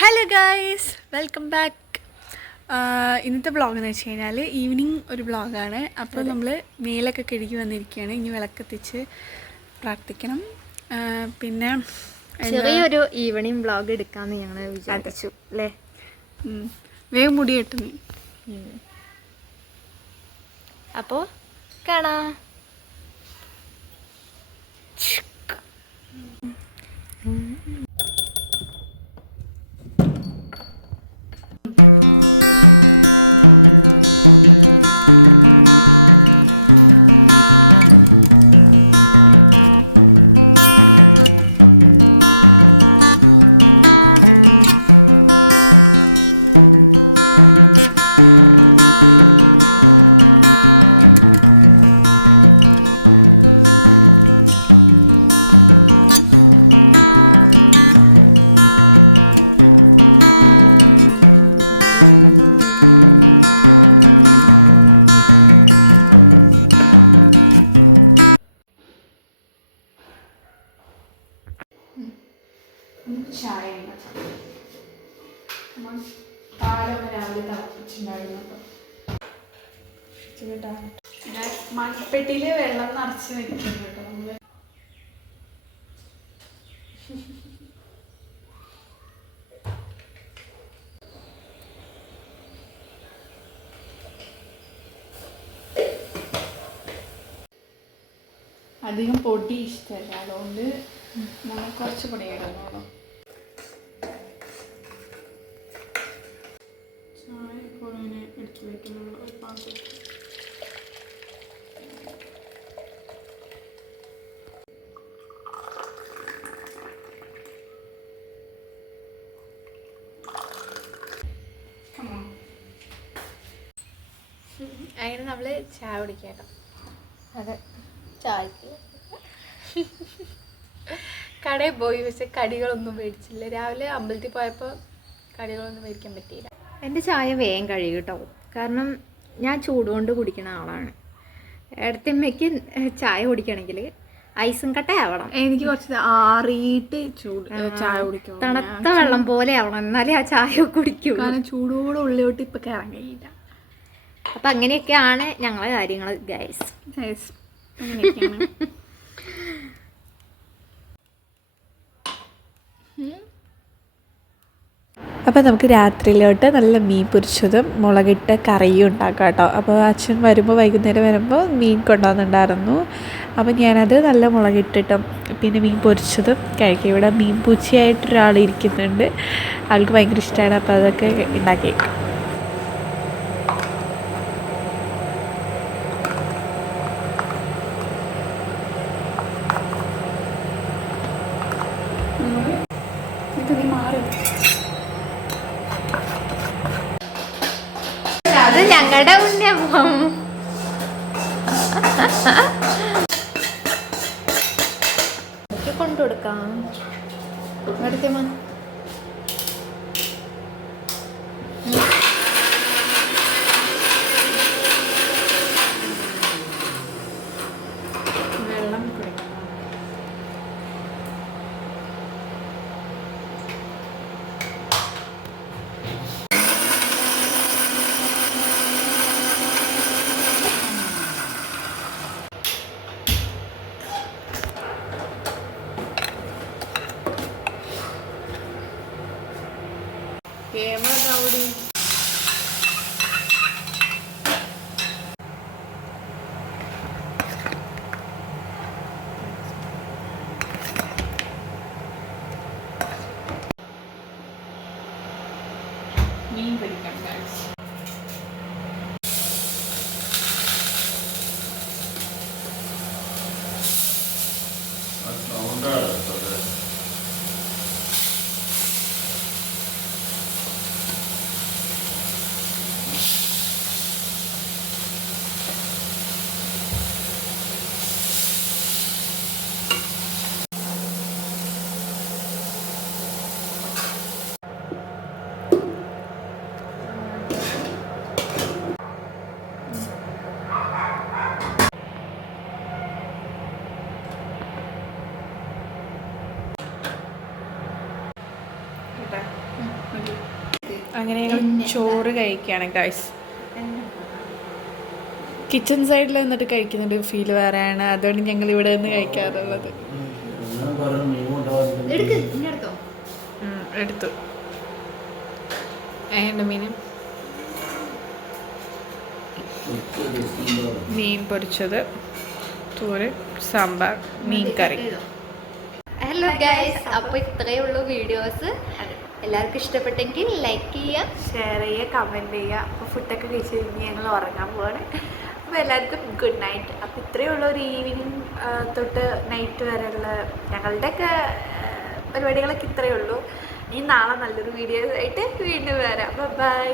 Hello guys, welcome back. ഇന്നത്തെ vlog എന്ന് വെച്ച് കഴിഞ്ഞാൽ ഈവനിങ് ഒരു വ്ളോഗാണ്. അപ്പോൾ നമ്മൾ മേലൊക്കെ കഴുകി വന്നിരിക്കുകയാണ്. ഇനി വിളക്കെത്തിച്ച് പ്രാർത്ഥിക്കണം. പിന്നെ ചെറിയൊരു ഈവനിങ് വ്ളോഗ് എടുക്കാമെന്ന് ഞങ്ങൾ വിചാരിച്ചു അല്ലേ. വേഗം മുടി കെട്ടുന്നു. അപ്പോൾ കാണാം. ചായ പാലൊക്കെ രാവിലെ തിളപ്പിച്ചിട്ടുണ്ടായിരുന്നു. മൺപെട്ടിയിൽ വെള്ളം നിറച്ച് വെക്കുന്നു കേട്ടോ. അധികം പൊടി ഇഷ്ടമല്ല, അതുകൊണ്ട് നമ്മൾ കുറച്ച് പൊടി ഇടുന്നുള്ളൂ. ചായ ഇപ്പോൾ അങ്ങനെ എടുത്ത് വയ്ക്കുന്നുള്ളൂ ഒരു പാത്രത്തിൽ. അതിന് നമ്മൾ ചായ കുടിക്കാം. അതെ, ചായക്ക് കടയിൽ പോയി പക്ഷെ കടികളൊന്നും മേടിച്ചില്ല. രാവിലെ അമ്പലത്തിൽ പോയപ്പോൾ കടികളൊന്നും മേടിക്കാൻ പറ്റിയില്ല. എൻ്റെ ചായ വേഗം കഴിയും കേട്ടോ, കാരണം ഞാൻ ചൂടുകൊണ്ട് കുടിക്കുന്ന ആളാണ്. ഇടത്തമ്മയ്ക്ക് ചായ കുടിക്കണമെങ്കിൽ ഐസും കട്ടയാവണം. എനിക്ക് കുറച്ച് ആറിയിട്ട് ചായ കുടിക്കും. തണുത്ത വെള്ളം പോലെ ആവണം, എന്നാലേ ആ ചായ കുടിക്കുള്ളൂ. കാരണം ചൂടോടെ ഉള്ളിലോട്ട് ഇപ്പം കയറാൻ കഴിയില്ല. അപ്പം അങ്ങനെയൊക്കെയാണ് ഞങ്ങളെ കാര്യങ്ങൾ ഗൈസ്. അപ്പോൾ നമുക്ക് രാത്രിയിലോട്ട് നല്ല മീൻ പൊരിച്ചതും മുളകിട്ട കറിയും ഉണ്ടാക്കാം കേട്ടോ. അപ്പോൾ അച്ഛൻ വരുമ്പോൾ വൈകുന്നേരം വരുമ്പോൾ മീൻ കൊണ്ടുവന്നിട്ടുണ്ടായിരുന്നു. അപ്പോൾ ഞാനത് നല്ല മുളകിട്ടിട്ടും പിന്നെ മീൻ പൊരിച്ചതും കഴിക്കും. ഇവിടെ മീൻ പൂച്ചയായിട്ടൊരാൾ ഇരിക്കുന്നുണ്ട്, ആൾക്ക് ഭയങ്കര ഇഷ്ടമാണ്. അപ്പോൾ അതൊക്കെ ഉണ്ടാക്കി. അത് ഞങ്ങളുടെ ഉണ്ണിയപ്പം. കൊണ്ടുകൊടുക്കാം. മീൻ പൊരിക്കണം ഗൈസ്. അങ്ങനെ ചോറ് കഴിക്കുകയാണ് ഗൈസ്. കിച്ചൺ സൈഡിൽ നിന്നിട്ട് കഴിക്കുന്നൊരു ഫീൽ വേറെയാണ്. അതുകൊണ്ട് ഞങ്ങൾ ഇവിടെ നിന്ന് കഴിക്കാറുള്ളത്. എടുത്തു മീനും മീൻ പൊരിച്ചത്, ചോറ്, സാമ്പാർ, മീൻ കറി. ഹലോ ഗൈസ്, അപ്പോൾ ഇത്രയേ ഉള്ളൂ വീഡിയോസ്. എല്ലാവർക്കും ഇഷ്ടപ്പെട്ടെങ്കിൽ ലൈക്ക് ചെയ്യുക, ഷെയർ ചെയ്യുക, കമൻറ്റ് ചെയ്യുക. അപ്പോൾ ഫുഡൊക്കെ കഴിച്ച് കഴിഞ്ഞ് ഞങ്ങൾ ഉറങ്ങാൻ പോവാണ്. അപ്പോൾ എല്ലാവർക്കും ഗുഡ് നൈറ്റ്. അപ്പോൾ ഇത്രയേ ഉള്ളൂ ഒരു ഈവനിങ് തൊട്ട് നൈറ്റ് വരെയുള്ള ഞങ്ങളുടെയൊക്കെ പരിപാടികളൊക്കെ ഇത്രയേ ഉള്ളൂ. ഇനി നാളെ നല്ലൊരു വീഡിയോ ആയിട്ട് വീണ്ടും വരാം. ബൈ.